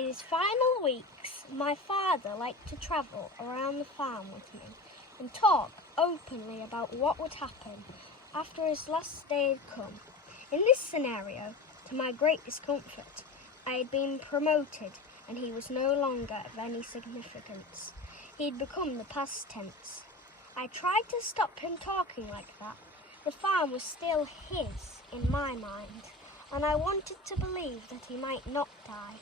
In his final weeks, my father liked to travel around the farm with me and talk openly about what would happen after his last day had come. In this scenario, to my great discomfort, I had been promoted and he was no longer of any significance. He had become the past tense. I tried to stop him talking like that. The farm was still his in my mind, and I wanted to believe that he might not die.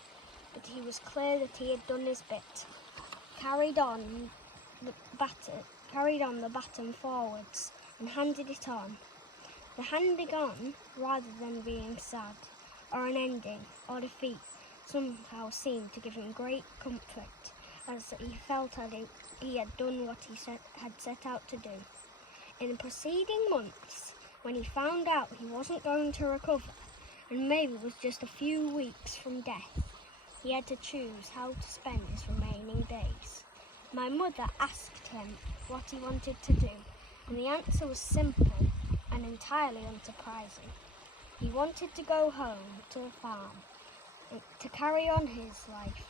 But he was clear that he had done his bit, carried on the baton forwards and handed it on. The handing on, rather than being sad, or an ending, or defeat, somehow seemed to give him great comfort, as he felt that he had done what he had set out to do. In the preceding months, when he found out he wasn't going to recover, and maybe was just a few weeks from death, he had to choose how to spend his remaining days. My mother asked him what he wanted to do, and the answer was simple and entirely unsurprising. He wanted to go home to the farm, to carry on his life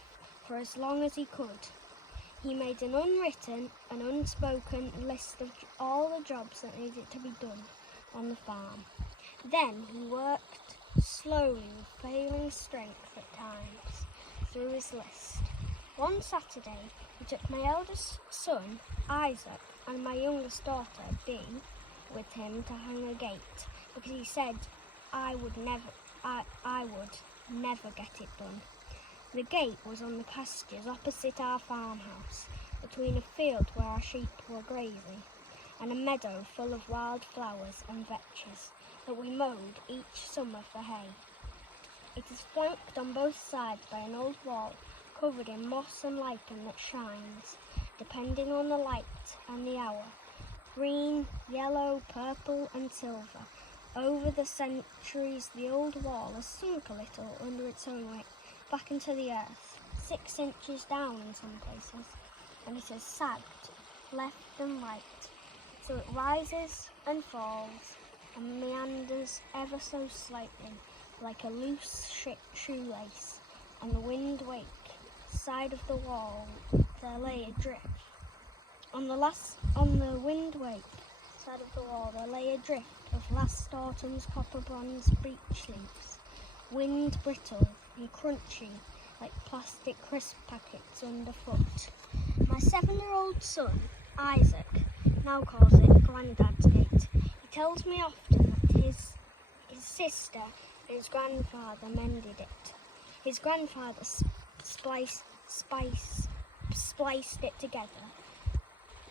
for as long as he could. He made an unwritten and unspoken list of all the jobs that needed to be done on the farm. Then he worked slowly with failing strength at times through his list. One Saturday, he took my eldest son, Isaac, and my youngest daughter, Bea, with him to hang a gate because he said I would never get it done. The gate was on the pastures opposite our farmhouse, between a field where our sheep were grazing, and a meadow full of wild flowers and vetches that we mowed each summer for hay. It is flanked on both sides by an old wall covered in moss and lichen that shines, depending on the light and the hour, green, yellow, purple and silver. Over the centuries, the old wall has sunk a little under its own weight back into the earth, 6 inches down in some places, and it has sagged left and right, so it rises and falls and meanders ever so slightly, like a loose shoelace. On the wind-wake side of the wall there lay a drift. On the wind-wake side of the wall there lay a drift of last autumn's copper bronze beech leaves, wind brittle and crunchy like plastic crisp packets underfoot. My 7-year-old son, Isaac, now calls it Grandad's Gate. He tells me often that his sister and his grandfather mended it. His grandfather spliced it together,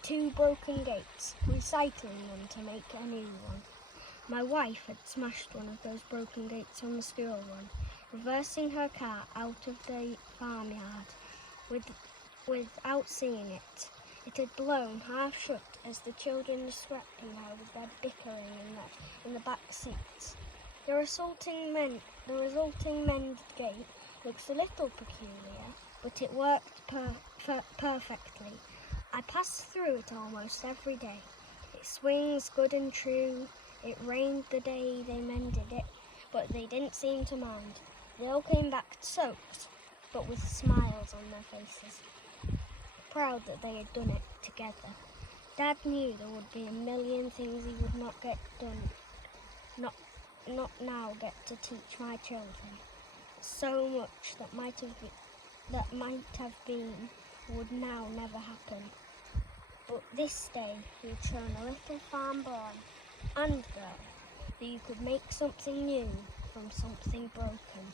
2 broken gates, recycling them to make a new one. My wife had smashed one of those broken gates on the school run, reversing her car out of the farmyard without seeing it. It had blown half shut as the children were scrapping her with their bickering in the back seats. The resulting mended gate looks a little peculiar, but it worked perfectly. I pass through it almost every day. It swings good and true. It rained the day they mended it, but they didn't seem to mind. They all came back soaked, but with smiles on their faces, proud that they had done it together. Dad knew there would be a million things he would not get done, not now get to teach my children. So much that might have been would now never happen. But this day he had shown a little farm boy and girl that you could make something new from something broken.